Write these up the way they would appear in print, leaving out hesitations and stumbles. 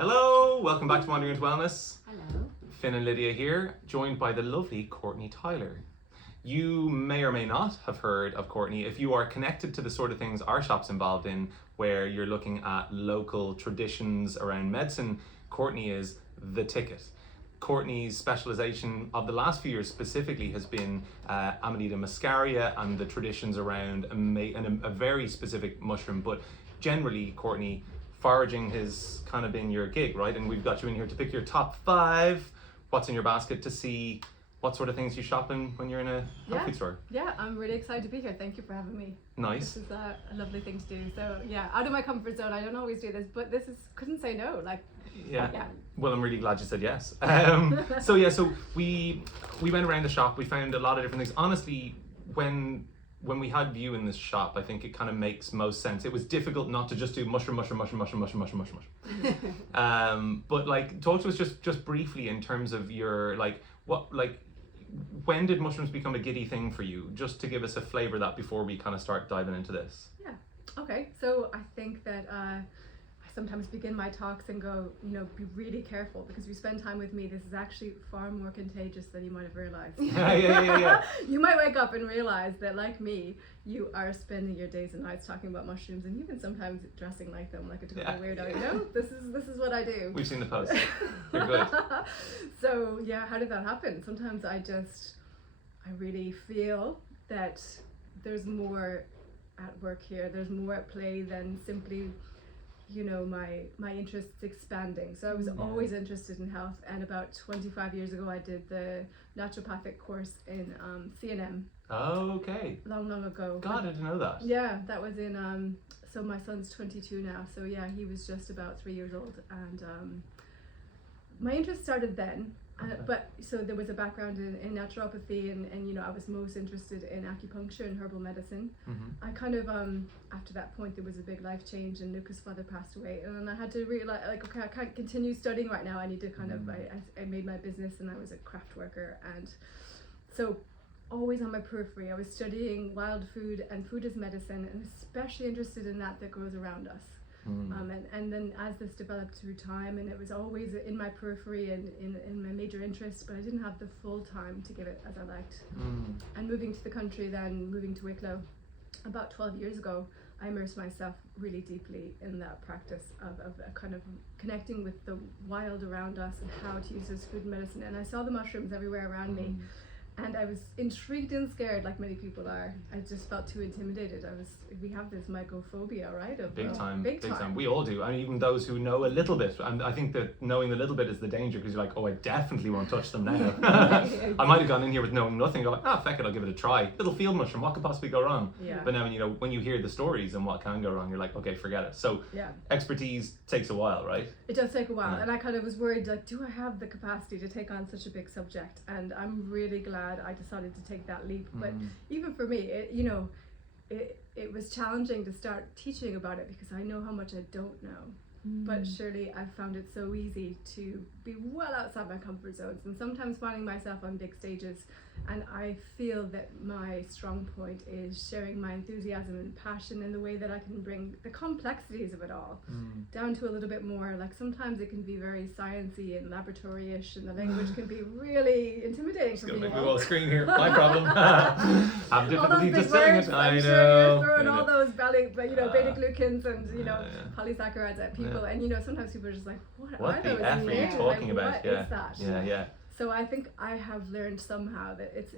Hello, welcome back to Wandering into Wellness. Hello. Finn and Lydia here, joined by the lovely Courtney Tyler. You may or may not have heard of Courtney if you are connected to the sort of things our shop's involved in, where you're looking at local traditions around medicine. Courtney is the ticket. Courtney's specialization of the last few years specifically has been Amanita muscaria and the traditions around a very specific mushroom, but generally, Courtney, foraging has kind of been your gig, right? And we've got you in here to pick your top 5, what's in your basket, to see what sort of things you shop in when you're in a health food store. Yeah, I'm really excited to be here. Thank you for having me. Nice. This is a lovely thing to do. So yeah, out of my comfort zone. I don't always do this, but couldn't say no. Yeah. Well, I'm really glad you said yes. So we went around the shop. We found a lot of different things. Honestly, when we had you in this shop, I think it kind of makes most sense. It was difficult not to just do mushroom. But talk to us just briefly in terms of your when did mushrooms become a giddy thing for you? Just to give us a flavor of that before we kind of start diving into this. Yeah. Okay. So I think that I sometimes begin my talks and go, be really careful, because if you spend time with me, this is actually far more contagious than you might have realized. Yeah. You might wake up and realize that, like me, you are spending your days and nights talking about mushrooms, and even sometimes dressing like them, like a total weirdo. This is what I do. We've seen the post. You're good. So yeah, how did that happen? Sometimes I really feel that there's more at work here. There's more at play than simply my interests expanding. So I was always interested in health, and about 25 years ago I did the naturopathic course in CNM. Oh, okay. Long ago. God, I didn't know that. Yeah, that was in so my son's 22 now, so yeah, he was just about 3 years old, and my interest started then. But so there was a background in naturopathy, and I was most interested in acupuncture and herbal medicine. Mm-hmm. I kind of after that point there was a big life change, and Luca's father passed away, and then I had to realize, okay, I can't continue studying right now. I need to kind of I made my business, and I was a craft worker, and so always on my periphery I was studying wild food and food as medicine, and especially interested in that grows around us. And then as this developed through time, and it was always in my periphery and in my major interest, but I didn't have the full time to give it as I liked. And moving to the country, then moving to Wicklow about 12 years ago, I immersed myself really deeply in that practice of kind of connecting with the wild around us and how to use this food and medicine. And I saw the mushrooms everywhere around me. And I was intrigued and scared, like many people are. I just felt too intimidated. We have this mycophobia, right? Big time. We all do. And even those who know a little bit. And I think that knowing a little bit is the danger, because you're like, oh, I definitely won't touch them now. I might have gone in here with knowing nothing. Go like, feck it, I'll give it a try. Little field mushroom, what could possibly go wrong? Yeah. But now, when you hear the stories and what can go wrong, you're like, okay, forget it. So expertise takes a while, right? It does take a while. And I kind of was worried, like, do I have the capacity to take on such a big subject? And I'm really glad I decided to take that leap. But even for me, it was challenging to start teaching about it, because I know how much I don't know. But surely I found it so easy to be well outside my comfort zones, and sometimes finding myself on big stages. And I feel that my strong point is sharing my enthusiasm and passion in the way that I can bring the complexities of it all down to a little bit more. Like, sometimes it can be very sciencey and laboratory-ish, and the language can be really intimidating for people. Make me all scream here. My problem. Have difficulty just saying it. I'm sure you're throwing all those beta-glucans and polysaccharides at people, and sometimes people are just like, what are those? What the F are you talking about? What is that? Yeah. So I think I have learned somehow that it's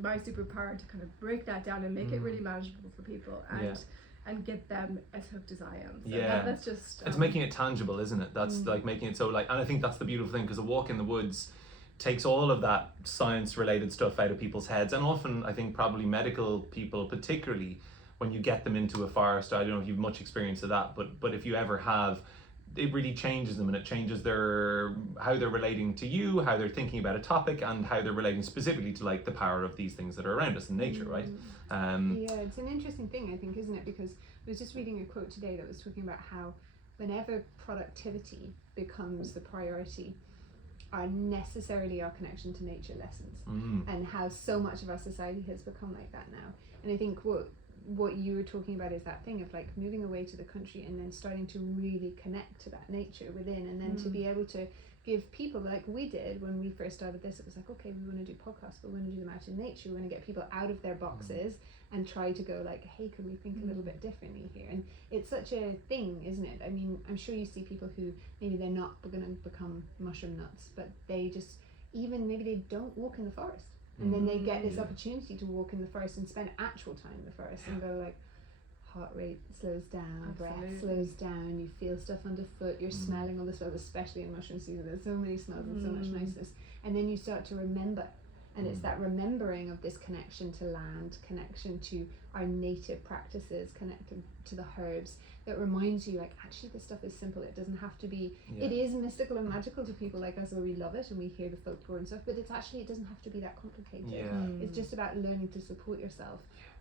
my superpower to kind of break that down and make it really manageable for people, and get them as hooked as I am. So that's just it's making it tangible, isn't it? That's like making it so, like, and I think that's the beautiful thing, because a walk in the woods takes all of that science related stuff out of people's heads, and often I think probably medical people, particularly when you get them into a forest. I don't know if you've much experience of that, but if you ever have, it really changes them, and it changes how they're relating to you, how they're thinking about a topic, and how they're relating specifically to, like, the power of these things that are around us in nature, right? It's an interesting thing, I think, isn't it? Because I was just reading a quote today that was talking about how whenever productivity becomes the priority, necessarily our connection to nature lessens, and how so much of our society has become like that now. And I think what what you were talking about is that thing of like moving away to the country and then starting to really connect to that nature within, and then to be able to give people, like we did when we first started this, it was like, okay, we want to do podcasts, but we want to do them out in nature, we want to get people out of their boxes and try to go like, hey, could we think a little bit differently here? And it's such a thing, isn't it? I mean, I'm sure you see people who maybe they're not going to become mushroom nuts, but they just, even maybe they don't walk in the forest, and then they get this opportunity to walk in the forest and spend actual time in the forest and go like, heart rate slows down, breath slows down, you feel stuff underfoot, you're smelling all the smells, especially in mushroom season, there's so many smells and so much niceness, and then you start to remember, and it's that remembering of this connection to land, connection to our native practices, connected to the herbs, that reminds you like, actually this stuff is simple, it doesn't have to be, it is mystical and magical to people like us where we love it and we hear the folklore and stuff, but it's actually, it doesn't have to be that complicated. It's just about learning to support yourself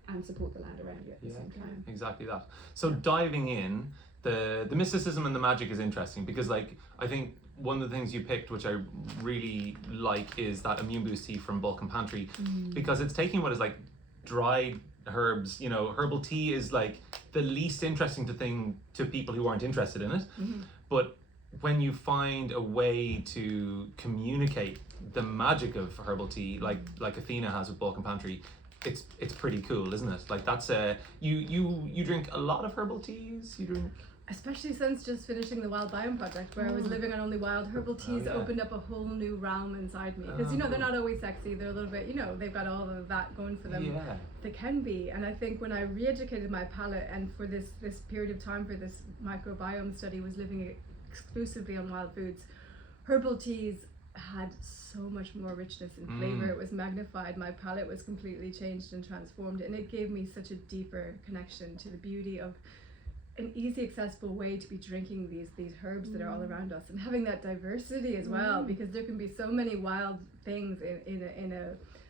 and support the land around you at the same time. Exactly that. So diving in, the mysticism and the magic is interesting, because like, I think one of the things you picked, which I really like, is that immune boost tea from Bulk and Pantry, because it's taking what is like dried herbs, you know, herbal tea is like the least interesting thing to people who aren't interested in it. But when you find a way to communicate the magic of herbal tea, like Athena has with Bulk and Pantry, it's pretty cool, isn't it? Like that's you drink a lot of herbal teas. You drink. Especially since just finishing the Wild Biome project, where I was living on only wild herbal teas, opened up a whole new realm inside me. Because you know, they're not always sexy, they're a little bit, you know, they've got all of that going for them. They can be. And I think when I re-educated my palate, and for this period of time for this microbiome study, was living exclusively on wild foods, herbal teas had so much more richness and flavor. It was magnified, my palate was completely changed and transformed, and it gave me such a deeper connection to the beauty of an easy, accessible way to be drinking these herbs that are all around us, and having that diversity as well, because there can be so many wild things in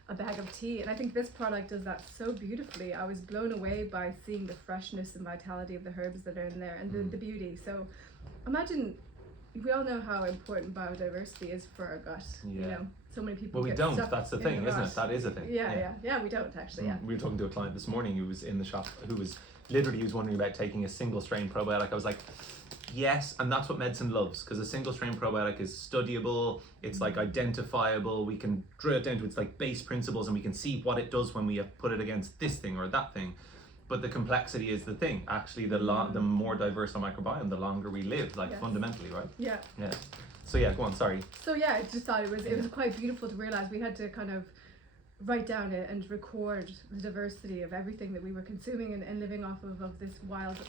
a bag of tea, and I think this product does that so beautifully. I was blown away by seeing the freshness and vitality of the herbs that are in there, and the beauty. So imagine, we all know how important biodiversity is for our gut. You know, so many people. Well, we don't. That's the thing, isn't it? That is a thing. Yeah, we don't actually. We were talking to a client this morning who was in the shop, who was wondering about taking a single strain probiotic. I was like, yes, and that's what medicine loves, because a single strain probiotic is studyable, it's like identifiable, we can drill it down to its like base principles, and we can see what it does when we have put it against this thing or that thing. But the complexity is the thing. Actually, the more diverse our microbiome, the longer we live, like fundamentally, right? Yeah. So yeah, go on, sorry. So yeah, I just thought it was quite beautiful to realize we had to kind of write down it and record the diversity of everything that we were consuming and living off of this wild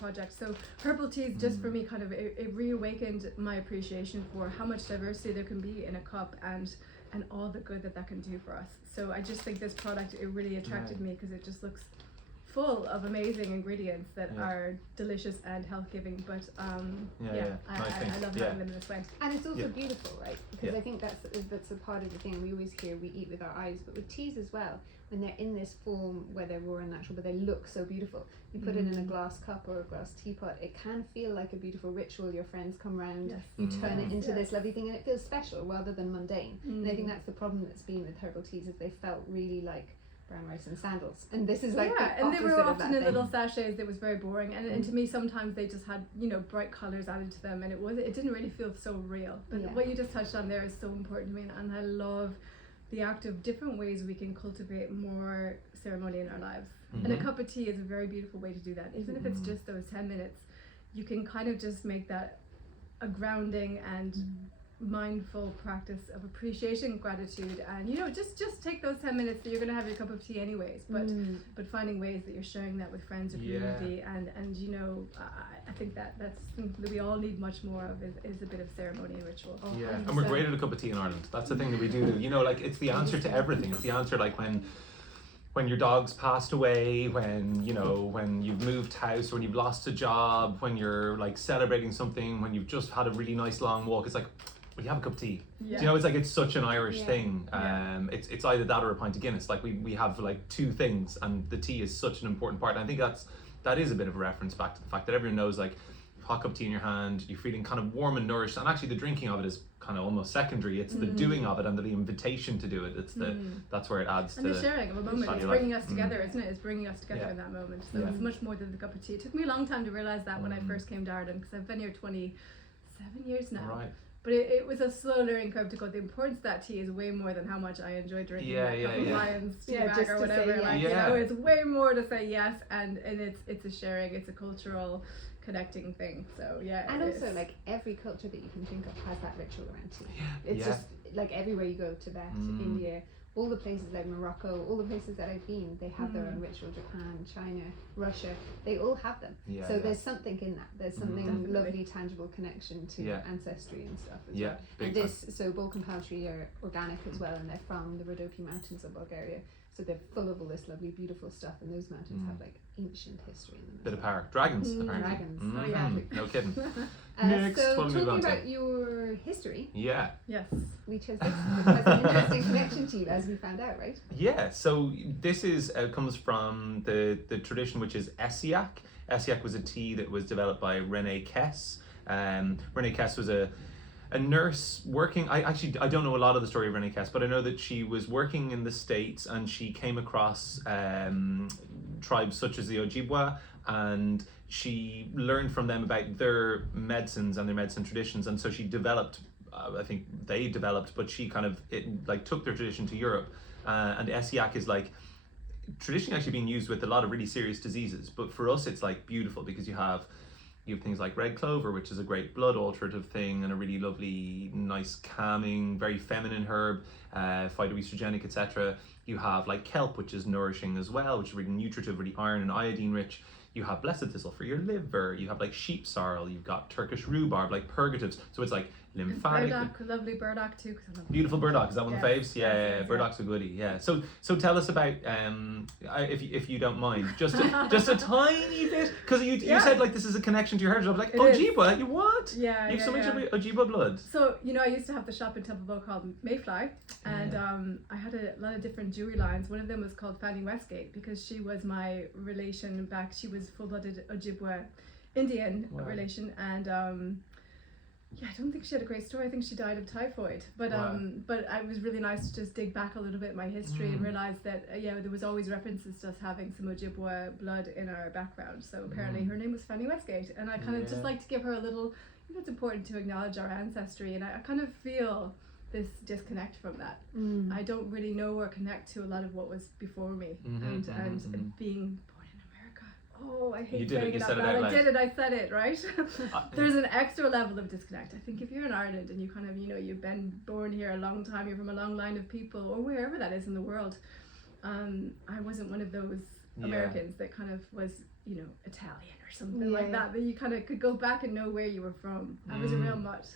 project. So herbal teas, just for me, kind of it reawakened my appreciation for how much diversity there can be in a cup, and all the good that can do for us. So I just think this product, it really attracted me, because it just looks full of amazing ingredients that are delicious and health-giving, but I love having them in this way. And it's also beautiful, right? Because I think that's a part of the thing. We always hear we eat with our eyes, but with teas as well, when they're in this form where they're raw and natural, but they look so beautiful. You put it in a glass cup or a glass teapot, it can feel like a beautiful ritual. Your friends come round, you turn it into this lovely thing, and it feels special rather than mundane. And I think that's the problem that's been with herbal teas, is they felt really like brown rice and sandals, and this is like the and they were often in thing. Little sachets that was very boring, and to me sometimes they just had, you know, bright colors added to them, and it didn't really feel so real. But what you just touched on there is so important to me, and I love the act of different ways we can cultivate more ceremony in our lives. And a cup of tea is a very beautiful way to do that. Even if it's just those 10 minutes, you can kind of just make that a grounding and mindful practice of appreciation, gratitude, and you know, just take those 10 minutes that you're going to have your cup of tea anyways, but finding ways that you're sharing that with friends or community, and you know, I think that's something that we all need much more of, is a bit of ceremony and ritual. And we're great at a cup of tea in Ireland. That's the thing that we do, you know, like it's the answer to everything. It's the answer, like when your dog's passed away, when you've moved house, when you've lost a job, when you're like celebrating something, when you've just had a really nice long walk, it's like, we have a cup of tea. Do you know, it's like, it's such an Irish thing. It's either that or a pint of Guinness. Like we have like two things, and the tea is such an important part. And I think that is a bit of a reference back to the fact that everyone knows, like, hot cup of tea in your hand, you're feeling kind of warm and nourished, and actually the drinking of it is kind of almost secondary. It's the doing of it and the invitation to do it. It's that's where it adds and to the sharing of a moment. It's bringing us together, isn't it? It's bringing us together in that moment. So it's much more than the cup of tea. It took me a long time to realize that when I first came to Ireland, because I've been here 27 years now. Right. But it was a slow learning curve to go. The importance of that tea is way more than how much I enjoy drinking that cup of Lions tea bag or whatever. You know, it's way more to say yes, and it's a sharing, it's a cultural connecting thing. So and also like every culture that you can think of has that ritual around tea. It's just like everywhere you go, Tibet, India, all the places like Morocco, all the places that I've been, they have their own ritual. Japan, China, Russia, they all have them. So there's something in that. There's something lovely, tangible connection to ancestry and stuff as well. And so Balkan poultry are organic as well, and they're from the Rhodope Mountains of Bulgaria. So they're full of all this lovely, beautiful stuff, and those mountains have like ancient history in them. Bit of power. Dragons, apparently. Dragons. Oh yeah. No kidding. So talking about your history. Yeah. Yes. We chose this because it has an interesting connection to you, as we found out, right? Yeah. So this is comes from the tradition which is Essiac. Essiac was a tea that was developed by Renee Kess. Renee Kess was a nurse working. I don't know a lot of the story of Renee Kess, but I know that she was working in the States and she came across tribes such as the Ojibwa, and she learned from them about their medicines and their medicine traditions, and so she developed. I think they developed, but she kind of took their tradition to Europe, and Essiac is like traditionally actually being used with a lot of really serious diseases, but for us it's like beautiful because you have things like red clover, which is a great blood alterative thing and a really lovely, nice, calming, very feminine herb, phytoestrogenic, etc. You have like kelp, which is nourishing as well, which is really nutritive, really iron and iodine rich. You have blessed thistle for your liver. You have like sheep sorrel. You've got Turkish rhubarb, like purgatives. So it's like lymphatic. Burdock, lovely burdock too. Beautiful burdock. Is that one of the faves? Yeah, burdock's a goodie. Yeah. So tell us about if you don't mind, just a tiny bit, because you said like this is a connection to your heritage. I was like, Ojibwa, you what? Yeah. You have so much Ojibwa blood. So I used to have the shop in Temple called Mayfly, and I had a lot of different jewelry lines. One of them was called Fanny Westgate because she was my relation back. She was full-blooded Ojibwa Indian relation, and I don't think she had a great story. I think she died of typhoid. But it was really nice to just dig back a little bit in my history and realize that there was always references to us having some Ojibwa blood in our background. So apparently her name was Fanny Westgate, and I kind of just like to give her a little. It's important to acknowledge our ancestry, and I kind of feel this disconnect from that. I don't really know or connect to a lot of what was before me, and being. Oh, I hate saying it out loud. I said it, right? There's an extra level of disconnect. I think if you're in Ireland and you kind of, you've been born here a long time, you're from a long line of people, or wherever that is in the world. I wasn't one of those Americans that kind of was, Italian or something like that you kind of could go back and know where you were from. I was a real mutt.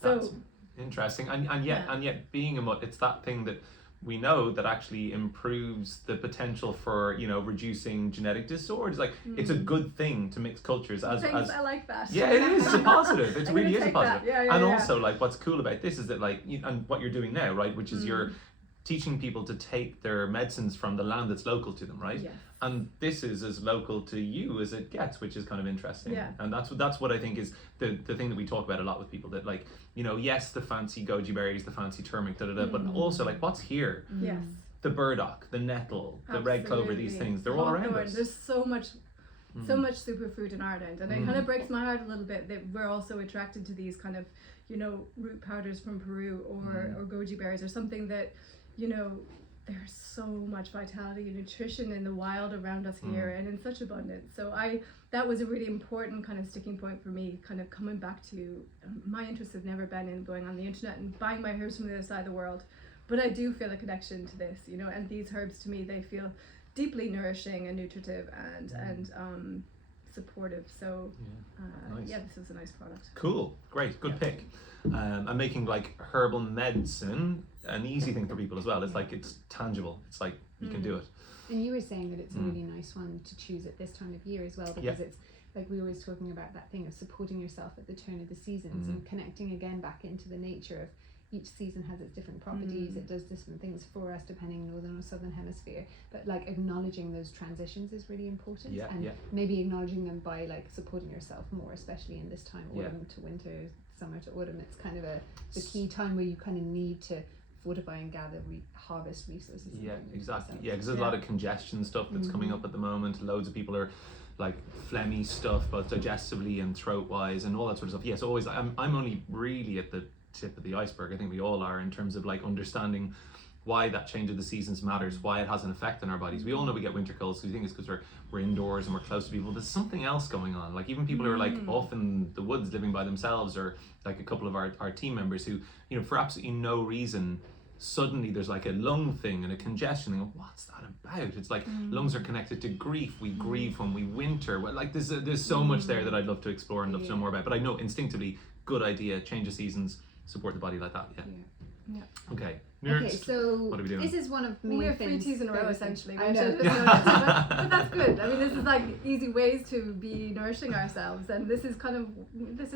So that's interesting. And yet being a mutt, it's that thing that we know that actually improves the potential for reducing genetic disorders. Like it's a good thing to mix cultures as I like that. Yeah, it is. It's a positive. It really is a positive. And also like what's cool about this is that like and what you're doing now, right, which is you're teaching people to take their medicines from the land that's local to them, right? Yes. And this is as local to you as it gets, which is kind of interesting. Yeah. And that's what I think is the thing that we talk about a lot with people, that like, yes, the fancy goji berries, the fancy turmeric, but also like what's here? Yes. The burdock, the nettle, the red clover, these things, they're all around us. There's so much superfood in Ireland, and it kind of breaks my heart a little bit that we're also attracted to these kind of, root powders from Peru or goji berries or something that, there's so much vitality and nutrition in the wild around us here and in such abundance. So that was a really important kind of sticking point for me, kind of coming back to my interests have never been in going on the internet and buying my herbs from the other side of the world. But I do feel a connection to this, and these herbs to me, they feel deeply nourishing and nutritive and supportive. So nice. This is a nice product. Cool, great, good pick. And making like herbal medicine an easy thing for people as well. It's like it's tangible. It's like you can do it. And you were saying that it's a really nice one to choose at this time of year as well, because it's like we were always talking about that thing of supporting yourself at the turn of the seasons and connecting again back into the nature of each season has its different properties. It does different things for us depending northern or southern hemisphere. But like acknowledging those transitions is really important, and maybe acknowledging them by like supporting yourself more, especially in this time, autumn to winter, summer to autumn. It's kind of the key time where you kind of need to fortify and gather harvest resources. Yeah, exactly. Yeah, because there's a lot of congestion stuff that's coming up at the moment. Loads of people are like phlegmy stuff, both digestively and throat wise and all that sort of stuff. Yes, always. I'm only really at the tip of the iceberg. I think we all are, in terms of like understanding why that change of the seasons matters, why it has an effect on our bodies. We all know we get winter colds, so we think it's because we're indoors and we're close to people. There's something else going on. Like even people who are like off in the woods living by themselves, or like a couple of our team members who, you know, for absolutely no reason, suddenly there's like a lung thing and a congestion thing. What's that about? It's like lungs are connected to grief. We grieve when we winter. Well, like there's so much there that I'd love to explore and love to know more about. But I know instinctively, good idea, change of seasons, support the body like that. Yeah. Okay. Nerds. Okay, so what are we doing? This is one of me. We have 3 teas in a row essentially. I know. But that's good. I mean, this is like easy ways to be nourishing ourselves, and this is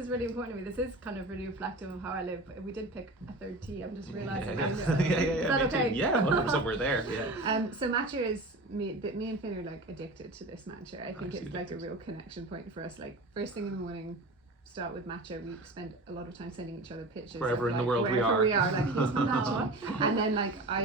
really important to me. This is kind of really reflective of how I live. We did pick a 3rd tea. I'm just realizing. Is that okay? Too. Yeah, 100%. We're there. Yeah. So matcha is me and Finn are like addicted to this matcha. I think it's like a real connection point for us. Like first thing in the morning, start with matcha. We spend a lot of time sending each other pictures wherever in the world we are like here's my No. matcha. And then like I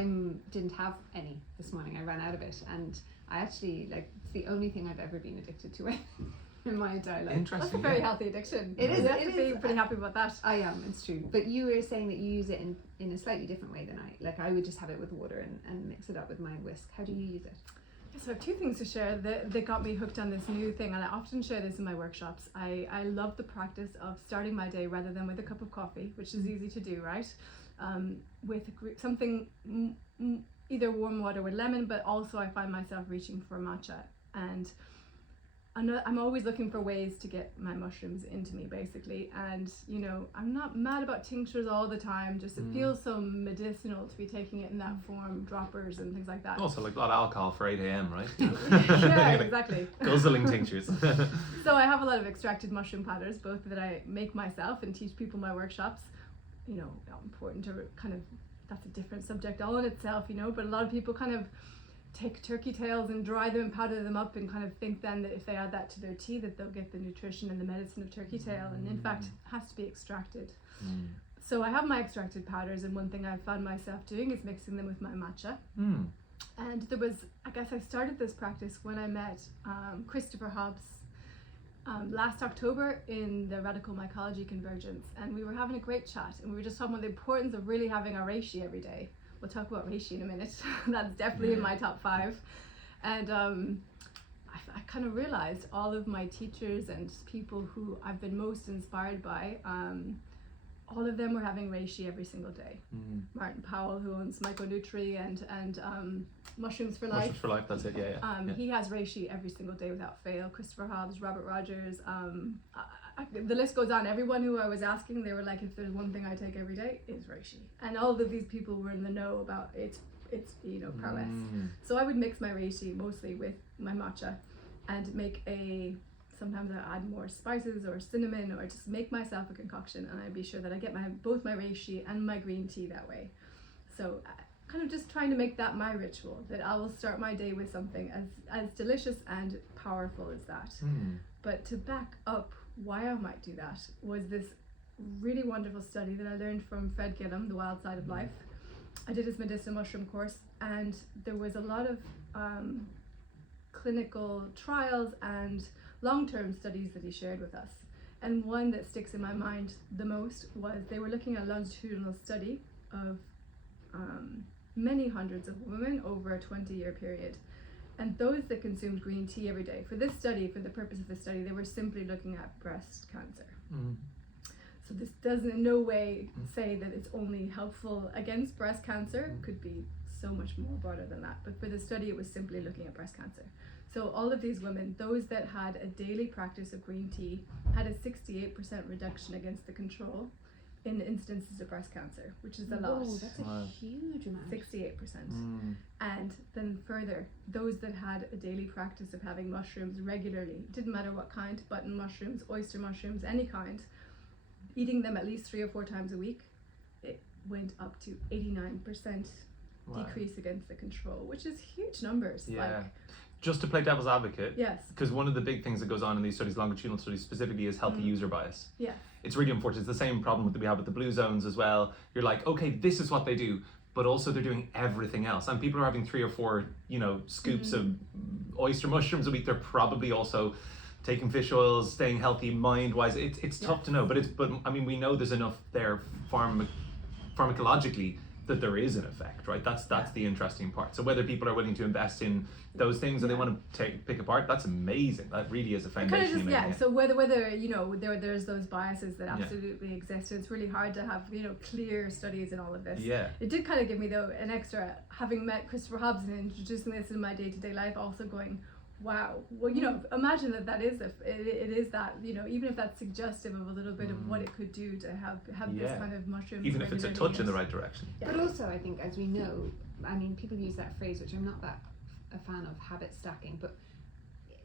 didn't have any this morning. I ran out of it, and I actually like it's the only thing I've ever been addicted to in my entire life. Interesting. That's a very healthy addiction. It is. You have to be pretty happy about that. I am. It's true. But you were saying that you use it in a slightly different way than I would just have it with water and mix it up with my whisk. How do you use it? So I have 2 things to share that got me hooked on this new thing, and I often share this in my workshops. I love the practice of starting my day rather than with a cup of coffee, which is easy to do, right? With something, either warm water with lemon, but also I find myself reaching for matcha. And I'm always looking for ways to get my mushrooms into me, basically. And, you know, I'm not mad about tinctures all the time, just it feels so medicinal to be taking it in that form, droppers and things like that. Also, like a lot of alcohol for 8 a.m, right? Yeah, exactly. Guzzling tinctures. So I have a lot of extracted mushroom powders, both that I make myself and teach people in my workshops. You know, important to kind of, that's a different subject all in itself, you know, but a lot of people kind of take turkey tails and dry them and powder them up and kind of think then that if they add that to their tea that they'll get the nutrition and the medicine of turkey tail, and in fact it has to be extracted. So I have my extracted powders, and one thing I've found myself doing is mixing them with my matcha. And there was, I guess I started this practice when I met Christopher Hobbs last October in the Radical Mycology Convergence, and we were having a great chat, and we were just talking about the importance of really having a reishi every day. We'll talk about reishi in a minute. That's definitely in my top 5. And I kind of realized all of my teachers and people who I've been most inspired by, all of them were having reishi every single day. Martin Powell, who owns Myconutri and Mushrooms for Life. Mushrooms for Life, that's it, yeah. He has reishi every single day without fail. Christopher Hobbs, Robert Rogers, the list goes on. Everyone who I was asking, they were like, if there's one thing I take every day, is reishi. And all of these people were in the know about its you know, prowess. So I would mix my reishi mostly with my matcha and make sometimes I add more spices or cinnamon, or just make myself a concoction, and I'd be sure that I get both my reishi and my green tea that way. So kind of just trying to make that my ritual, that I will start my day with something as delicious and powerful as that. But to back up why I might do that was this really wonderful study that I learned from Fred Gillum, The Wild Side of Life. I did his medicinal mushroom course, and there was a lot of clinical trials and long-term studies that he shared with us. And one that sticks in my mind the most was they were looking at a longitudinal study of many hundreds of women over a 20-year period. And those that consumed green tea every day, for this study, for the purpose of the study, they were simply looking at breast cancer. So this doesn't in no way say that it's only helpful against breast cancer. It could be so much more broader than that. But for the study, it was simply looking at breast cancer. So all of these women, those that had a daily practice of green tea, had a 68% reduction against the control in instances of breast cancer, which is a lot. Oh, that's a huge amount. 68%. And then further, those that had a daily practice of having mushrooms regularly, didn't matter what kind, button mushrooms, oyster mushrooms, any kind, eating them at least 3 or 4 times a week, went up to 89% Wow. decrease against the control, which is huge numbers. Yeah. Like, Just to play devil's advocate, yes, because one of the big things that goes on in these studies, longitudinal studies specifically, is healthy user bias. yeah, It's really unfortunate. It's the same problem that we have with the blue zones as well. You're like, okay, this is what they do, but also they're doing everything else. And people are having 3 or 4, scoops of oyster mushrooms a week. They're probably also taking fish oils, staying healthy mind-wise. It's tough to know, but I mean, we know there's enough there pharmacologically that there is an effect, right? That's the interesting part. So whether people are willing to invest in those things that they want to pick apart, that's amazing. That really is a foundation. So whether there's those biases that absolutely exist, it's really hard to have clear studies in all of this. Yeah. It did kind of give me though an extra, having met Christopher Hobbs and introducing this in my day-to-day life, also going, wow, well, imagine that is it is that, even if that's suggestive of a little bit of what it could do to have this kind of mushroom, even if it's a touch in the right direction. But also, I think, as we know, I mean, people use that phrase, which I'm not that a fan of, habit stacking, but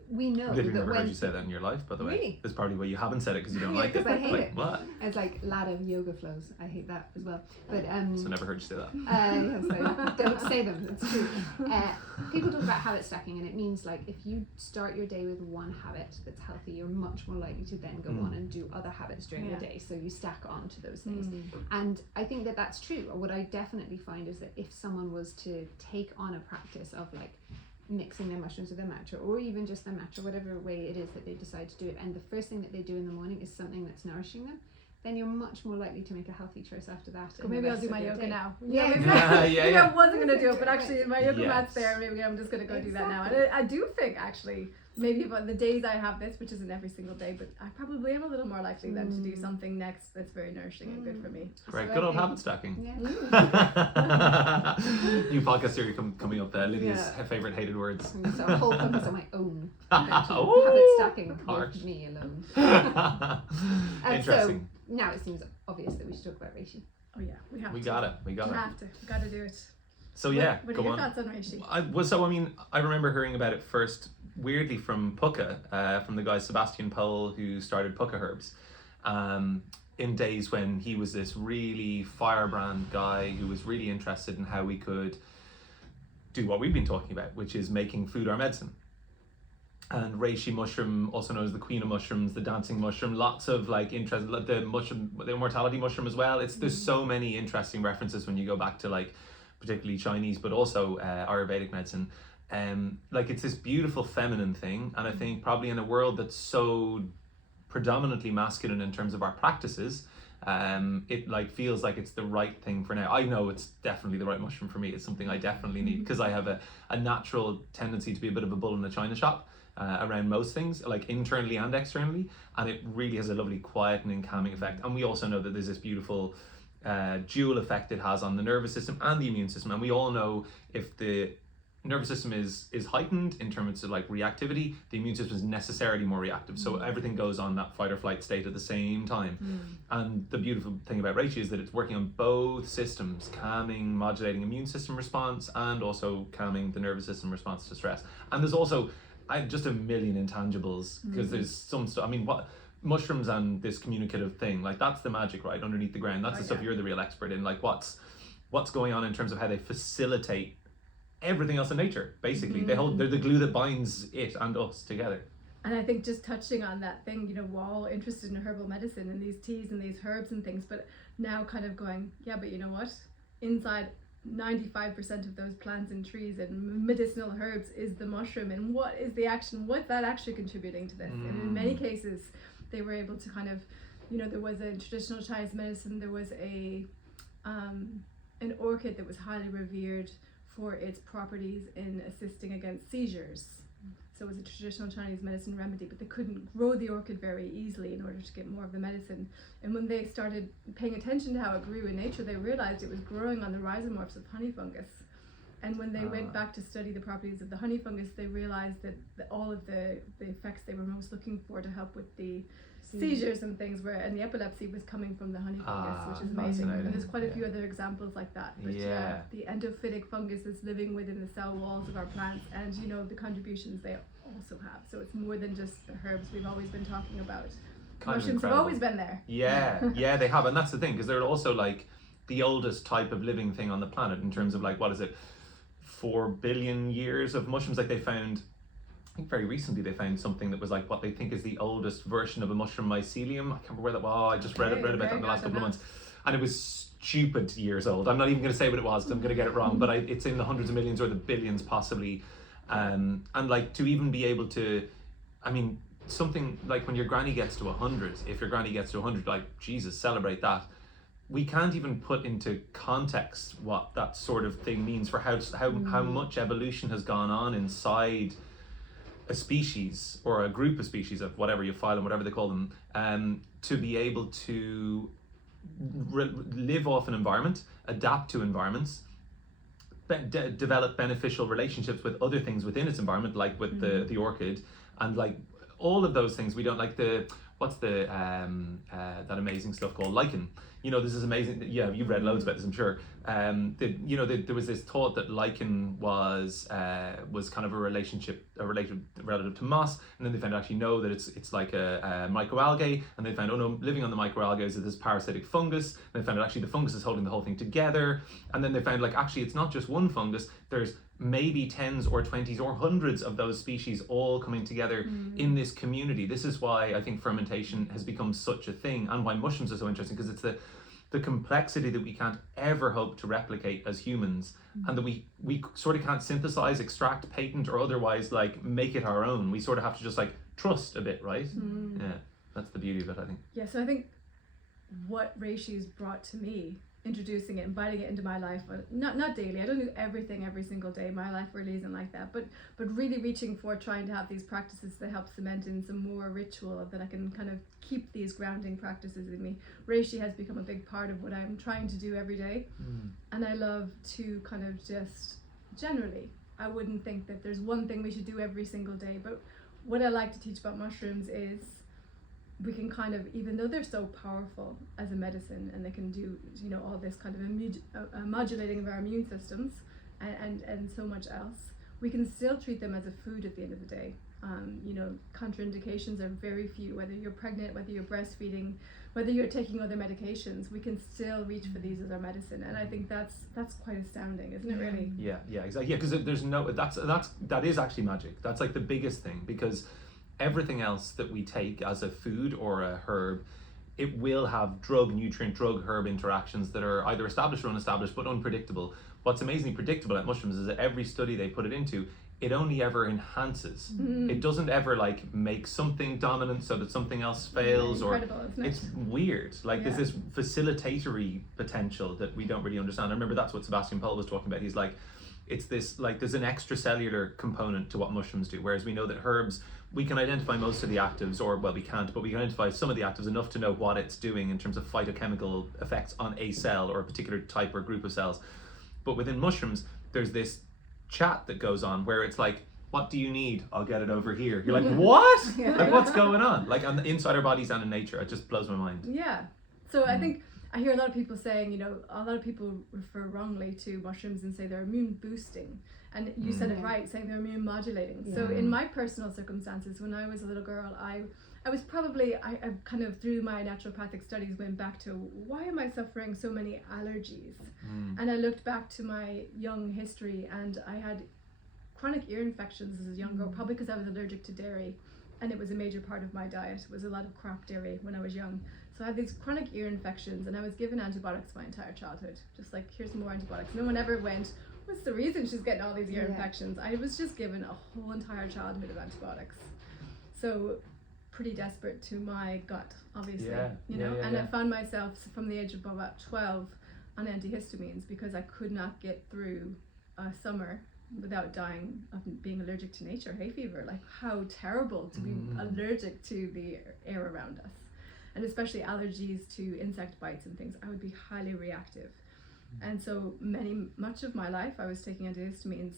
we know I've that never when heard you say that in your life, by the way. Really? There's probably why you haven't said it, because you don't like it. because I hate it. What? It's like ladder yoga flows. I hate that as well. But So never heard you say that. so don't say them. It's true. People talk about habit stacking, and it means like if you start your day with one habit that's healthy, you're much more likely to then go on and do other habits during the day. So you stack on to those things. And I think that that's true. What I definitely find is that if someone was to take on a practice of like mixing their mushrooms with their matcha, or even just their matcha, whatever way it is that they decide to do it, and the first thing that they do in the morning is something that's nourishing them, then you're much more likely to make a healthy choice after that. So maybe I'll do my yoga now. Yeah, exactly. Maybe I wasn't going to do it, but actually my yoga Yes. mat's there. Maybe I'm just going to go do that now. And I do think actually, maybe about the days I have this, which isn't every single day, but I probably am a little more likely then to do something next that's very nourishing and good for me. Great, So good I old think- habit stacking. Yeah. New podcast series coming up there. Lydia's Yeah. favorite hated words. So a whole focus on my own Ooh, habit stacking harsh. with me alone. Interesting. So now it seems obvious that we should talk about reishi. Oh yeah, we have We to. got it. We got to do it. So yeah, What are go your on. thoughts on reishi? I remember hearing about it first, weirdly, from Puka, from the guy Sebastian Pohl, who started Puka Herbs, in days when he was this really firebrand guy who was really interested in how we could do what we've been talking about, which is making food our medicine. And reishi mushroom, also known as the queen of mushrooms, the dancing mushroom, lots of like interest, the mushroom, the immortality mushroom as well. There's so many interesting references when you go back to like particularly Chinese, but also Ayurvedic medicine. Like it's this beautiful feminine thing, and I think probably in a world that's so predominantly masculine in terms of our practices, it like feels like it's the right thing for now. I know it's definitely the right mushroom for me. It's something I definitely need, because I have a natural tendency to be a bit of a bull in the china shop around most things, like internally and externally, and it really has a lovely quietening, calming effect. And we also know that there's this beautiful dual effect it has on the nervous system and the immune system. And we all know if the nervous system is heightened in terms of like reactivity, the immune system is necessarily more reactive. So everything goes on that fight or flight state at the same time. And the beautiful thing about reishi is that it's working on both systems, calming, modulating immune system response, and also calming the nervous system response to stress. And there's also just a million intangibles, because there's some stuff. I mean, what mushrooms and this communicative thing, like that's the magic, right, underneath the ground. That's the stuff you're the real expert in. Like what's going on in terms of how they facilitate everything else in nature. Basically, they're the glue that binds it and us together. And I think just touching on that thing, we're all interested in herbal medicine and these teas and these herbs and things, but now kind of going, yeah, but you know what? Inside 95% of those plants and trees and medicinal herbs is the mushroom. And what is the action? What's that actually contributing to this? And in many cases, they were able to kind of, there was a traditional Chinese medicine, there was an orchid that was highly revered for its properties in assisting against seizures. So it was a traditional Chinese medicine remedy, but they couldn't grow the orchid very easily in order to get more of the medicine. And when they started paying attention to how it grew in nature, they realized it was growing on the rhizomorphs of honey fungus. And when they went back to study the properties of the honey fungus, they realized that all of the effects they were most looking for to help with the seizures and things and the epilepsy was coming from the honey fungus, which is amazing. And there's quite a few other examples like that. But the endophytic fungus is living within the cell walls of our plants, and the contributions they also have. So it's more than just the herbs we've always been talking about. Kind of Mushrooms have incredible. always been there. Yeah, they have, and that's the thing, because they're also like the oldest type of living thing on the planet in terms of like, what is it, 4 billion years of mushrooms. Like they found, I think very recently they found something that was like what they think is the oldest version of a mushroom, mycelium. I can't remember where that was. I just read about that in the last couple of months, and it was stupid years old. I'm not even going to say what it was because I'm going to get it wrong, but it's in the hundreds of millions or the billions possibly. And like to even be able to, I mean, something like when your granny gets to 100, if your granny gets to 100, like Jesus, celebrate that. We can't even put into context what that sort of thing means for how much evolution has gone on inside a species or a group of species of whatever you file them, whatever they call them, to be able to live off an environment, adapt to environments, develop beneficial relationships with other things within its environment, like with the orchid, and like all of those things. We don't like what's the that amazing stuff called lichen. You know, this is amazing. Yeah, you've read loads about this, I'm sure. There was this thought that lichen was kind of a related relative to moss, and then they found actually no, that it's like a microalgae, and they found oh no, living on the microalgae is this parasitic fungus. And they found actually the fungus is holding the whole thing together, and then they found like actually it's not just one fungus. There's maybe 10s or 20s or hundreds of those species all coming together in this community. This is why I think fermentation has become such a thing, and why mushrooms are so interesting, because it's the complexity that we can't ever hope to replicate as humans, and that we sort of can't synthesize, extract, patent, or otherwise like make it our own. We sort of have to just like trust a bit, right? Yeah, that's the beauty of it, I think. Yeah, so I think what reishi's brought to me, introducing it, inviting it into my life, not daily, I don't do everything every single day, my life really isn't like that, but really reaching for trying to have these practices that help cement in some more ritual, that I can kind of keep these grounding practices in me. Reishi has become a big part of what I'm trying to do every day, and I love to kind of just generally, I wouldn't think that there's one thing we should do every single day, but what I like to teach about mushrooms is we can kind of, even though they're so powerful as a medicine and they can do, you know, all this kind of modulating of our immune systems and so much else, we can still treat them as a food at the end of the day. You know, contraindications are very few, whether you're pregnant, whether you're breastfeeding, whether you're taking other medications, we can still reach for these as our medicine. And I think that's quite astounding, isn't it really? Yeah, exactly. Yeah, because there's no, that is actually magic. That's like the biggest thing, because everything else that we take as a food or a herb, it will have nutrient, herb interactions that are either established or unestablished, but unpredictable. What's amazingly predictable at mushrooms is that every study they put it into, it only ever enhances. It doesn't ever like make something dominant so that something else fails. It's weird. Like there's this facilitatory potential that we don't really understand. I remember that's what Sebastian Pohl was talking about. He's like, it's this, like there's an extracellular component to what mushrooms do, whereas we know that herbs, we can identify most of the actives, or well, we can't, but we can identify some of the actives enough to know what it's doing in terms of phytochemical effects on a cell or a particular type or group of cells. But within mushrooms, there's this chat that goes on where it's like, what do you need? I'll get it over here. You're like, what? Like, what's going on? Like on the inside our bodies and in nature, it just blows my mind. Yeah. So I think I hear a lot of people saying, you know, a lot of people refer wrongly to mushrooms and say they're immune boosting. And you said it right, saying they're immune modulating. Yeah. So in my personal circumstances, when I was a little girl, I was probably, I kind of through my naturopathic studies went back to, why am I suffering so many allergies? And I looked back to my young history, and I had chronic ear infections as a young girl, probably because I was allergic to dairy, and it was a major part of my diet. It was a lot of crap dairy when I was young. So I had these chronic ear infections, and I was given antibiotics my entire childhood. Just like, here's more antibiotics. No one ever went, what's the reason she's getting all these ear infections? I was just given a whole entire childhood of antibiotics. So pretty desperate to my gut, obviously, you know. I found myself from the age of about 12 on antihistamines because I could not get through a summer without dying of being allergic to nature, hay fever. Like, how terrible to be allergic to the air around us, and especially allergies to insect bites and things. I would be highly reactive. And so much of my life I was taking antihistamines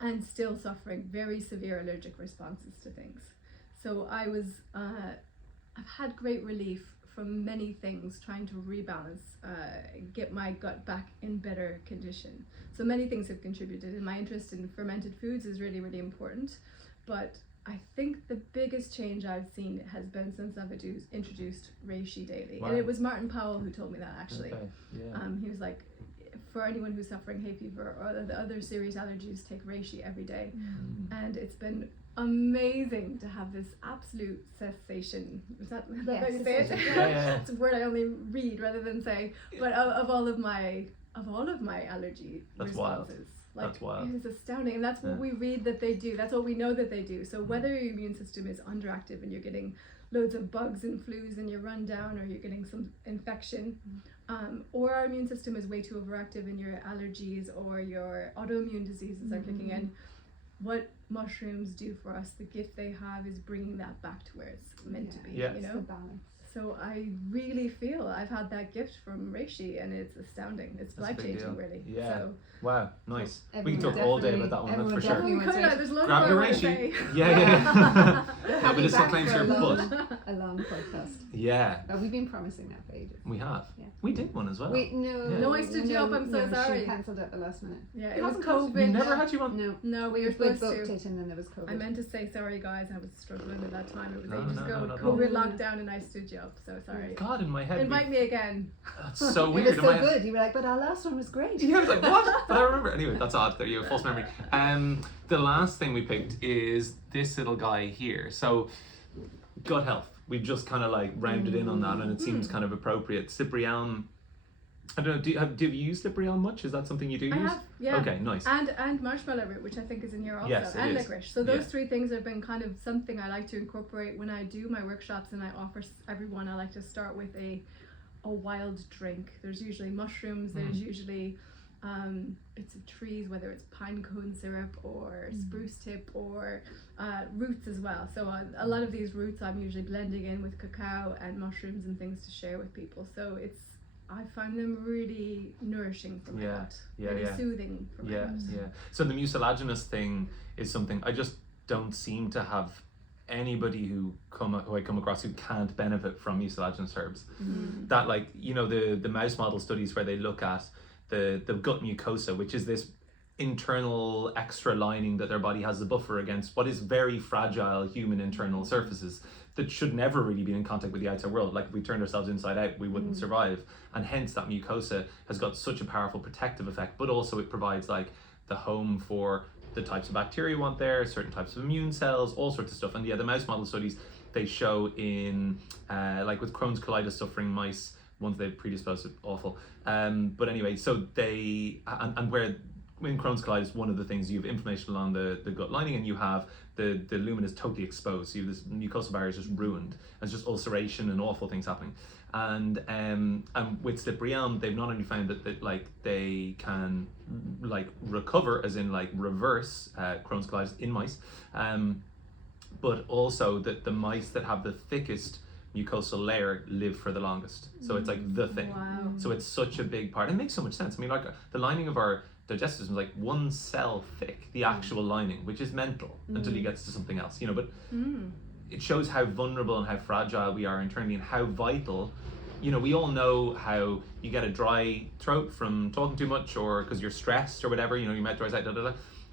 and still suffering very severe allergic responses to things. So I've had great relief from many things, trying to rebalance, get my gut back in better condition. So many things have contributed, and my interest in fermented foods is really, really important. But I think the biggest change I've seen has been since I've introduced reishi daily. Wow. And it was Martin Powell who told me that, actually. Okay. Yeah. He was like, for anyone who's suffering hay fever or the other serious allergies, take reishi every day. And it's been amazing to have this absolute cessation. Is that how you say it? Yeah. It's a word I only read rather than say. But of all of my allergy That's wild. responses. Like, That's wild. it is astounding, and that's what we read that they do. That's what we know that they do. So whether your immune system is underactive and you're getting loads of bugs and flus and you're run down, or you're getting some infection, or our immune system is way too overactive and your allergies or your autoimmune diseases are kicking in, what mushrooms do for us, the gift they have is bringing that back to where it's meant to be. Yeah. You know, the balance. so I really feel I've had that gift from reishi, and it's astounding. It's That's a big life-changing, deal. really. Yeah. So Wow, nice. We Everyone can talk all day definitely- about that one, everyone that's for sure. definitely we wants could, to- there's loads Grab more your I wanna reishi. say. Yeah. No, but it's Back not claims for your a long- butt. a long podcast. Yeah, We've been promising that for ages. we have. Yeah. We did one as well. Wait, no. Yeah. No, I stood you up, I'm so no, sorry. She cancelled at the last minute. Yeah, It it was hasn't come- We COVID. never had you on. No. No, we were We supposed booked to. it and then there was COVID. I meant to say sorry, guys. I was struggling at that time. It was No, ages no, ago. no, no, COVID no. lockdown, and I stood you up. So sorry. God, in my head. Invite me again. That's so It weird. was in so my head. good. You were like, but our last one was great. Yeah, I was like, what? But I remember. Anyway, that's odd. There you have false memory. The last thing we picked is this little guy here. So, gut health. We've just kind of like rounded in on that, and it seems kind of appropriate. Slippery elm. I don't know. Do you use slippery elm much? Is that something you do I use? have, yeah. Okay, nice. And marshmallow root, which I think is in here also, Yes, it and is. licorice. So those Yeah. three things have been kind of something I like to incorporate when I do my workshops, and I offer everyone. I like to start with a wild drink. There's usually mushrooms. There's usually bits of trees, whether it's pine cone syrup or spruce tip or roots as well. So a lot of these roots I'm usually blending in with cacao and mushrooms and things to share with people. So I find them really nourishing for my Yeah, gut, yeah, really yeah. soothing for my Yeah, gut. yeah. So the mucilaginous thing is something I just don't seem to have anybody who I come across who can't benefit from mucilaginous herbs. That, like, you know, the mouse model studies where they look at the gut mucosa, which is this internal extra lining that their body has as a buffer against what is very fragile human internal surfaces that should never really be in contact with the outside world. Like, if we turned ourselves inside out, we wouldn't survive. And hence that mucosa has got such a powerful protective effect, but also it provides like the home for the types of bacteria you want there, certain types of immune cells, all sorts of stuff. And yeah, the mouse model studies, they show in like with Crohn's colitis suffering mice, ones they've predisposed to awful. But anyway, so they, and where in Crohn's colitis, one of the things, you have inflammation along the gut lining, and you have the lumen is totally exposed. So you have this mucosal barrier is just ruined. It's just ulceration and awful things happening. And with slippery elm, they've not only found that like they can like recover, as in like reverse Crohn's colitis in mice, but also that the mice that have the thickest mucosal layer live for the longest. So it's like the thing. Wow. So it's such a big part. It makes so much sense. I mean, like the lining of our digestive system is like one cell thick, the actual lining, which is mental until you get to something else, you know, but it shows how vulnerable and how fragile we are internally, and how vital, you know, we all know how you get a dry throat from talking too much, or because you're stressed or whatever, you know, your mouth dries out,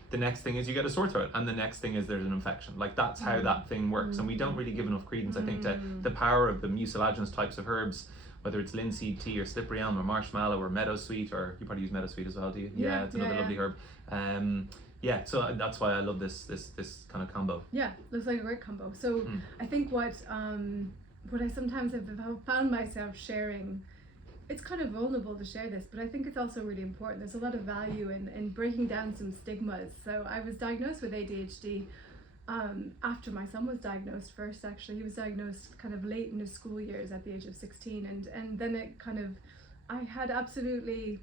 the next thing is you get a sore throat, and the next thing is there's an infection. Like, that's how that thing works, and we don't really give enough credence, I think, to the power of the mucilaginous types of herbs, whether it's linseed tea or slippery elm or marshmallow or meadowsweet, or you probably use meadowsweet as well, do you? Yeah, It's another yeah, lovely herb. Yeah, so that's why I love this kind of combo. Yeah, looks like a great combo. So I think what I sometimes have found myself sharing, it's kind of vulnerable to share this, but I think it's also really important. There's a lot of value in breaking down some stigmas. So I was diagnosed with ADHD after my son was diagnosed first, actually. He was diagnosed kind of late in his school years at the age of 16, and then it kind of, I had absolutely,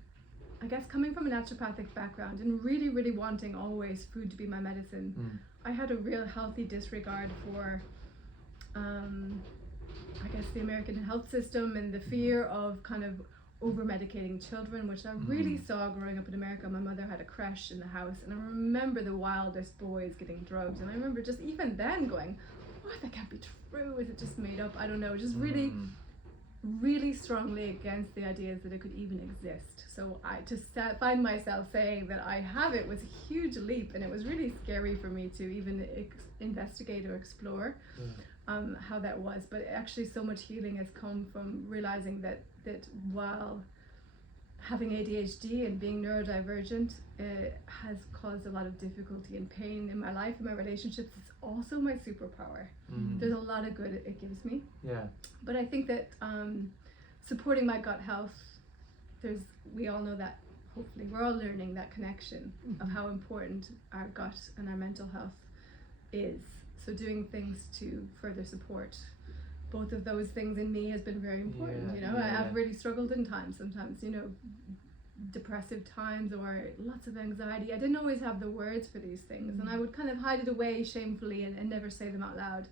I guess, coming from a naturopathic background and really, really wanting always food to be my medicine, I had a real healthy disregard for I guess the American health system and the fear of kind of over medicating children, which I really saw growing up in America. My mother had a creche in the house, and I remember the wildest boys getting drugged, and I remember just even then going, what, that can't be true, is it just made up? I don't know, just really really strongly against the ideas that it could even exist. So find myself saying that I have it was a huge leap, and it was really scary for me to even investigate or explore how that was. But actually, so much healing has come from realizing that while having ADHD and being neurodivergent has caused a lot of difficulty and pain in my life and my relationships, it's also my superpower. There's a lot of good it gives me. But I think that supporting my gut health, we all know that, hopefully we're all learning that connection of how important our gut and our mental health is. So doing things to further support both of those things in me has been very important. I've really struggled in times, sometimes, depressive times or lots of anxiety. I didn't always have the words for these things, and I would kind of hide it away shamefully and never say them out loud.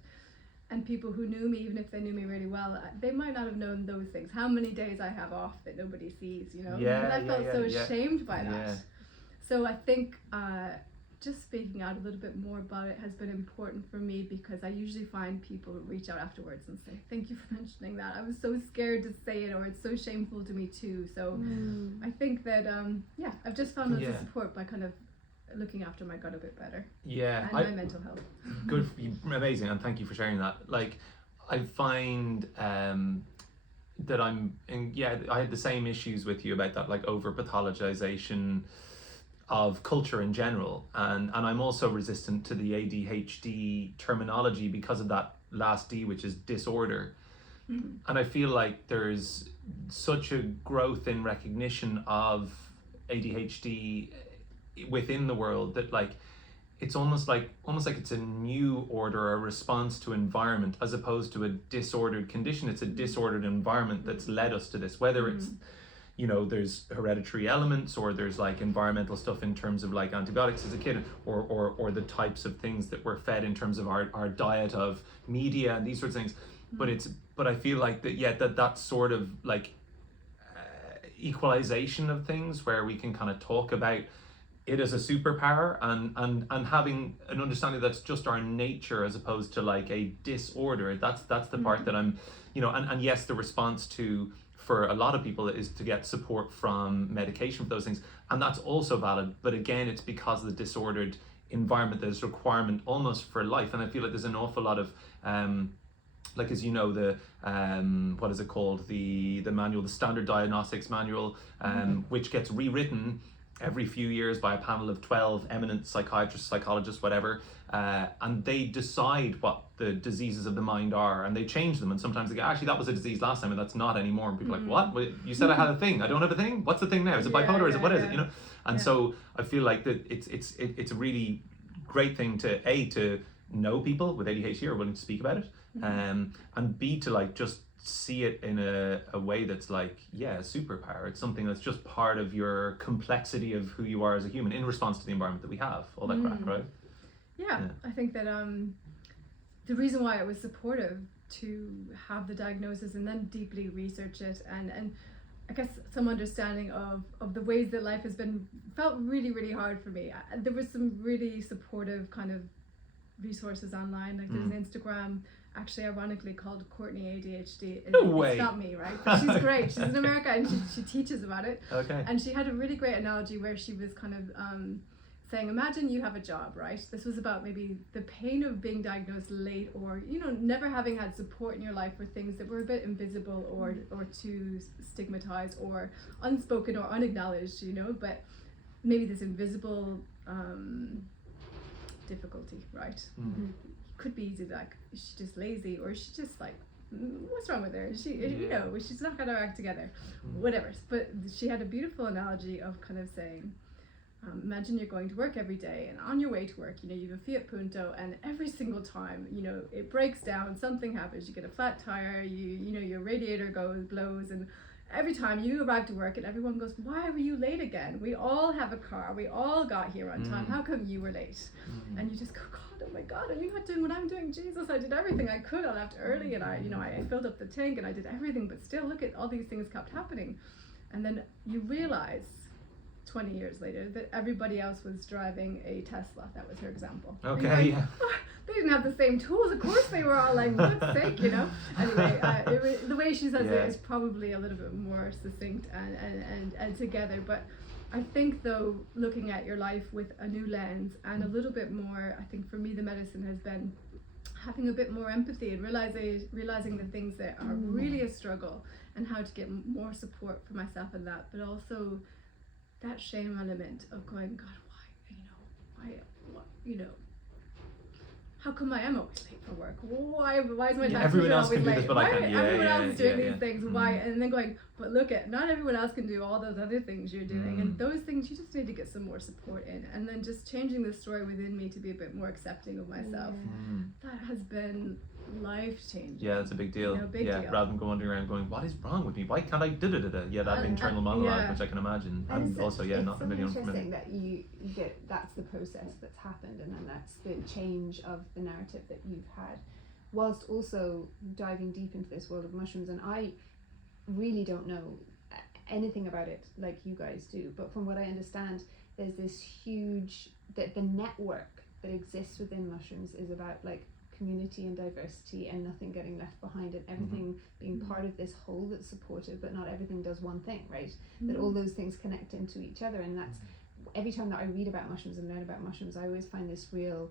And people who knew me, even if they knew me really well, they might not have known those things. How many days I have off that nobody sees, and I felt so ashamed by that. So I think just speaking out a little bit more about it has been important for me, because I usually find people reach out afterwards and say, thank you for mentioning that. I was so scared to say it, or it's so shameful to me too. So I think that, I've just found lots of support by kind of looking after my gut a bit better. And my mental health. Good, amazing, and thank you for sharing that. Like, I find that I had the same issues with you about that, like over pathologization of culture in general, and I'm also resistant to the ADHD terminology because of that last D, which is disorder. And I feel like there's such a growth in recognition of ADHD within the world that, like, it's almost like it's a new order, a response to environment, as opposed to a disordered condition. It's a disordered environment that's led us to this, whether it's there's hereditary elements, or there's like environmental stuff in terms of like antibiotics as a kid, or the types of things that we're fed in terms of our diet of media and these sorts of things. But I feel like that sort of like equalization of things, where we can kind of talk about it as a superpower, and having an understanding that's just our nature as opposed to like a disorder. That's the part that I'm, and yes, the response for a lot of people is to get support from medication for those things, and that's also valid. But again, it's because of the disordered environment there's requirement almost for life. And I feel like there's an awful lot of like, as you know, the what is it called, the manual, the standard diagnostics manual, which gets rewritten every few years by a panel of 12 eminent psychiatrists, psychologists, whatever, and they decide what the diseases of the mind are, and they change them. And sometimes they go, actually, that was a disease last time, and that's not anymore. And people are like, what? Well, you said I had a thing. I don't have a thing? What's the thing now? Is it bipolar? Is it, what is it? And so I feel like that it's a really great thing to know people with ADHD are willing to speak about it, and B, to like just see it in a way that's like, a superpower. It's something that's just part of your complexity of who you are as a human in response to the environment that we have, all that crap, right? I think that the reason why it was supportive to have the diagnosis and then deeply research it, and I guess some understanding of the ways that life has felt really, really hard for me. There was some really supportive kind of resources online, like there's an Instagram, actually ironically called Courtney ADHD. No way. It's not me, right? But she's great. She's in America, and she teaches about it. Okay. And she had a really great analogy where she was kind of saying, imagine you have a job, right? This was about maybe the pain of being diagnosed late, or never having had support in your life for things that were a bit invisible or too stigmatized or unspoken or unacknowledged, but maybe this invisible difficulty, right? Could be easy, like, is she just lazy, or is she just like, what's wrong with her? Is she, she's not got her act together, whatever. But she had a beautiful analogy of kind of saying, imagine you're going to work every day, and on your way to work, you have a Fiat Punto, and every single time, it breaks down, something happens, you get a flat tire, your radiator blows, and every time you arrive to work and everyone goes, why were you late again? We all have a car, we all got here on time, how come you were late? And you just go, God, oh my God, are you not doing what I'm doing? Jesus, I did everything I could, I left early, and I filled up the tank, and I did everything, but still, look at all these things kept happening. And then you realize 20 years later that everybody else was driving a Tesla. That was her example. Okay, they didn't have the same tools. Of course they were all like, what's sake, you know? Anyway, the way she says it is probably a little bit more succinct and together. But I think though, looking at your life with a new lens and a little bit more, I think for me the medicine has been having a bit more empathy and realizing the things that are really a struggle and how to get more support for myself in that, but also that shame element of going, God, how come I am always late for work? Why is my taxes everyone else always can do late? this, but Why I can't. everyone else is doing these things? Mm. Why? And then going, but look at, not everyone else can do all those other things you're doing, and those things you just need to get some more support in, and then just changing the story within me to be a bit more accepting of myself. That has been life-changing. Yeah, it's a big deal. Big deal. Rather than going around going, what is wrong with me? Why can't I da-da-da-da? Yeah, that internal monologue, which I can imagine. And also, not so really interesting that you get, that's the process that's happened, and then that's the change of the narrative that you've had, whilst also diving deep into this world of mushrooms. And I really don't know anything about it like you guys do, but from what I understand, there's this huge, that the network that exists within mushrooms is about like community and diversity and nothing getting left behind, and everything being part of this whole that's supportive, but not everything does one thing, right? That all those things connect into each other. And that's, every time that I read about mushrooms and learn about mushrooms, I always find this real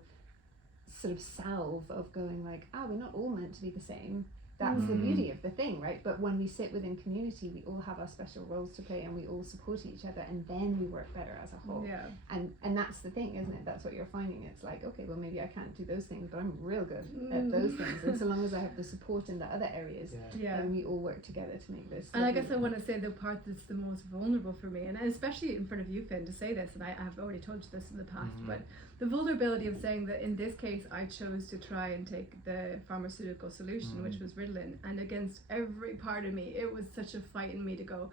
sort of salve of going like, we're not all meant to be the same. That's the beauty of the thing, right? But when we sit within community, we all have our special roles to play, and we all support each other, and then we work better as a whole. Yeah. And that's the thing, isn't it? That's what you're finding. It's like, okay, well, maybe I can't do those things, but I'm real good at those things. And so long as I have the support in the other areas, then we all work together to make this. And I guess I want to say the part that's the most vulnerable for me, and especially in front of you, Finn, to say this, and I've already told you this in the past, but the vulnerability of saying that in this case I chose to try and take the pharmaceutical solution, which was Ritalin, and against every part of me, it was such a fight in me to go.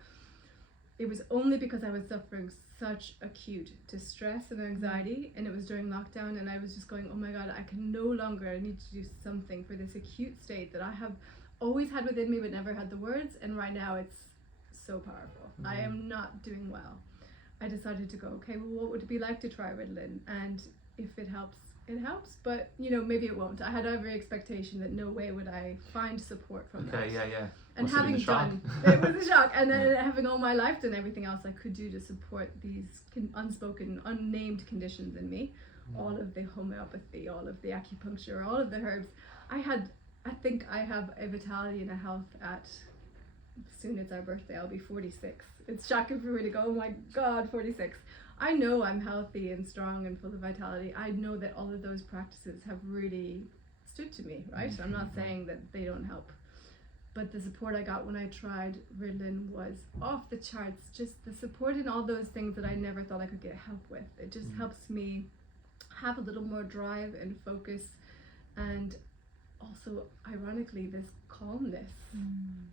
It was only because I was suffering such acute distress and anxiety, and it was during lockdown, and I was just going, oh my God, I can no longer, I need to do something for this acute state that I have always had within me but never had the words, and right now it's so powerful. I am not doing well. I decided to go, okay, well, what would it be like to try Ritalin? And if it helps, it helps, but maybe it won't. I had every expectation that no way would I find support from that. And Must have been having a shock. done, it was a shock, and then having all my life done everything else I could do to support these unspoken, unnamed conditions in me, all of the homeopathy, all of the acupuncture, all of the herbs, I think I have a vitality and a health at, soon it's our birthday, I'll be 46. It's shocking for me to go, oh my God, 46. I know I'm healthy and strong and full of vitality. I know that all of those practices have really stood to me, right? I'm not saying that they don't help, but the support I got when I tried Ritalin was off the charts. Just the support in all those things that I never thought I could get help with. It just helps me have a little more drive and focus, and also, ironically, this calmness.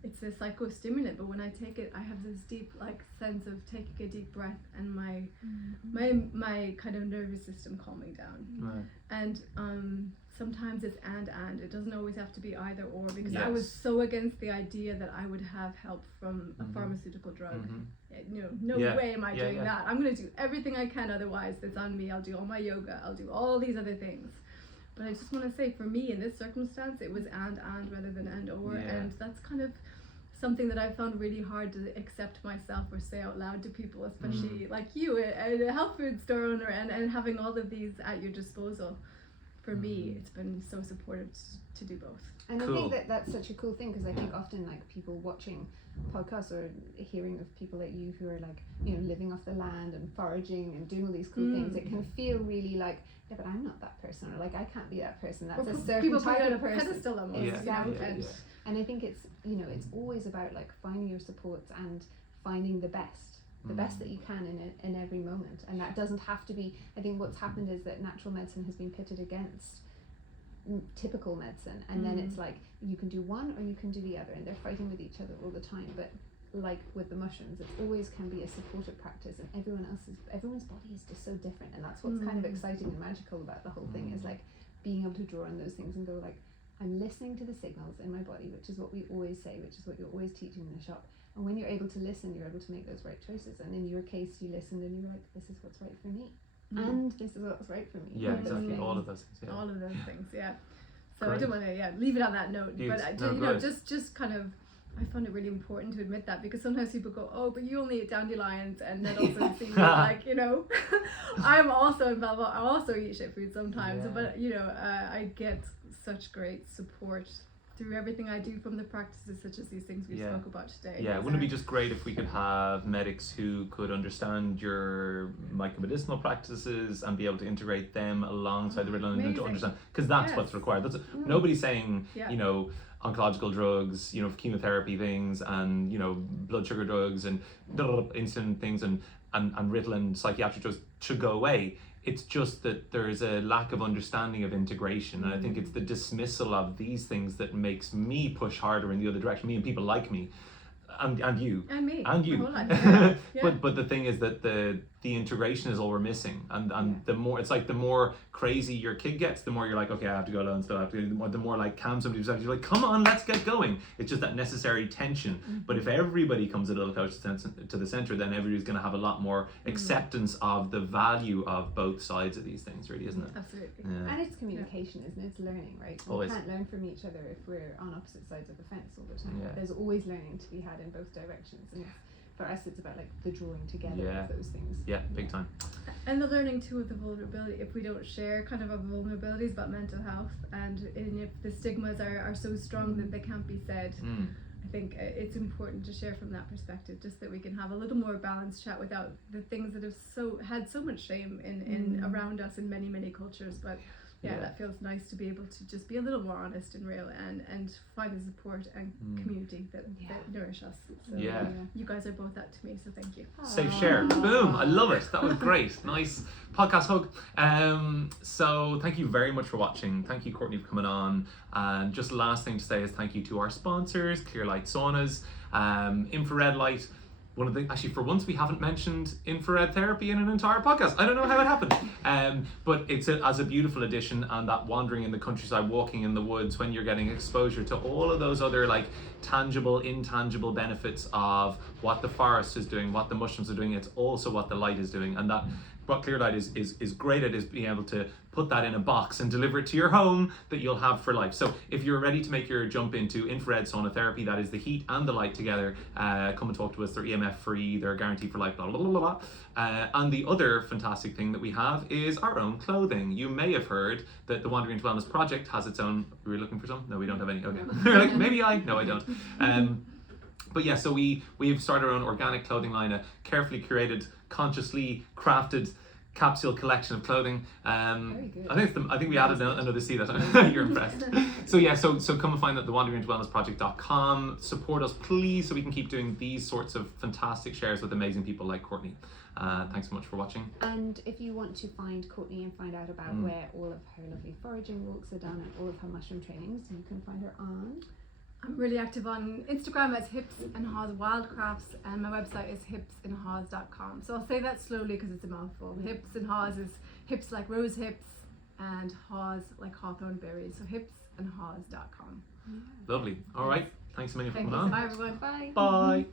It's a psychostimulant, but when I take it, I have this deep sense of taking a deep breath and my kind of nervous system calming down. Right. And sometimes it's and it doesn't always have to be either or, because I was so against the idea that I would have help from a pharmaceutical drug. No way am I doing that. I'm going to do everything I can, otherwise that's on me. I'll do all my yoga, I'll do all these other things. But I just want to say, for me in this circumstance, it was and rather than and or, and that's kind of something that I found really hard to accept myself or say out loud to people, especially like you, a health food store owner, and having all of these at your disposal. For me, it's been so supportive to do both. And I think that that's such a cool thing, because I think often people watching podcasts or hearing of people like you who are living off the land and foraging and doing all these cool things, it can feel really like, yeah, but I'm not that person, or I can't be that person. That's a certain type of person. Pedestal almost. Exactly. And I think it's it's always about finding your supports and finding the best that you can in every moment. And that doesn't have to be, I think what's happened is that natural medicine has been pitted against typical medicine, and then it's you can do one or you can do the other, and they're fighting with each other all the time. But like with the mushrooms, it always can be a supportive practice, and everyone's body is just so different, and that's what's kind of exciting and magical about the whole thing, is being able to draw on those things and go I'm listening to the signals in my body, which is what we always say, which is what you're always teaching in the shop. And when you're able to listen, you're able to make those right choices. And in your case, you listened and you were like, this is what's right for me. and this is what's right for me. Yeah, All those exactly. things. All of those things. Yeah. All of those things, yeah. So Great. I don't want to leave it on that note, but great. just kind of, I found it really important to admit that, because sometimes people go, oh, but you only eat dandelions, and then also see me like, I'm also involved. I also eat shit food sometimes, Yeah. but I get such great support through everything I do from the practices such as these things we spoke about today. Yeah, wouldn't it be just great if we could have medics who could understand your medicinal practices and be able to integrate them alongside the riddle and to understand, because that's what's required. That's nobody's saying oncological drugs, chemotherapy things, and blood sugar drugs and insulin things and Ritalin psychiatric drugs should go away. It's just that there's a lack of understanding of integration, and I think it's the dismissal of these things that makes me push harder in the other direction. Me and people like me, and you, and me, and you. My whole life. Yeah. But the thing is that the integration is all we're missing, and the more it's like the more crazy your kid gets, the more you're like, okay, I have to go alone, still have to. The more like calm somebody who's actually like, come on, let's get going. It's just that necessary tension. But if everybody comes a little closer to the center, then everybody's going to have a lot more acceptance of the value of both sides of these things, really, isn't it? Absolutely. Yeah. And it's communication, isn't it? It's learning, right? Always. We can't learn from each other if we're on opposite sides of the fence all the time. Yeah. There's always learning to be had in both directions, and for us it's about like the drawing together of those things. Yeah, big time. And the learning too of the vulnerability. If we don't share kind of our vulnerabilities about mental health, and if the stigmas are so strong that they can't be said, I think it's important to share from that perspective, just that we can have a little more balanced chat without the things that have had so much shame in around us in many cultures. But that feels nice to be able to just be a little more honest and real, and find the support and community that nourish us. So you guys are both that to me, so thank you. Safe share. Boom. I love it. That was great. Nice podcast hug. So thank you very much for watching. Thank you, Courtney, for coming on. And just last thing to say is thank you to our sponsors, Clear Light Saunas, infrared light. Actually, for once we haven't mentioned infrared therapy in an entire podcast. I don't know how it happened. But it's as a beautiful addition, and that wandering in the countryside, walking in the woods, when you're getting exposure to all of those other like tangible, intangible benefits of what the forest is doing, what the mushrooms are doing, it's also what the light is doing. And that what Clear Light is great at is being able to put that in a box and deliver it to your home that you'll have for life. So if you're ready to make your jump into infrared sauna therapy, that is the heat and the light together, come and talk to us. They're EMF free, they're guaranteed for life, blah, blah, blah, blah. And the other fantastic thing that we have is our own clothing. You may have heard that the Wandering into Wellness Project has its own, were we looking for some? No, we don't have any, okay. You're like, maybe no, I don't. But yeah, so we've started our own organic clothing line, a carefully curated, consciously crafted capsule collection of clothing. Very good. I think we added another C that you're impressed. So come and find that at the wanderinginto-wellness-project.com. Support us, please, so we can keep doing these sorts of fantastic shares with amazing people like Courtney. Thanks so much for watching. And if you want to find Courtney and find out about where all of her lovely foraging walks are done and all of her mushroom trainings, you can find her on. I'm really active on Instagram as Hips and Haws Wildcrafts, and my website is hipsandhaws.com. So I'll say that slowly because it's a mouthful. Hips and Haws is hips like rose hips, and haws like hawthorn berries. So hipsandhaws.com. Lovely. All right. Thanks a million for coming on. Bye everyone. Bye. Bye.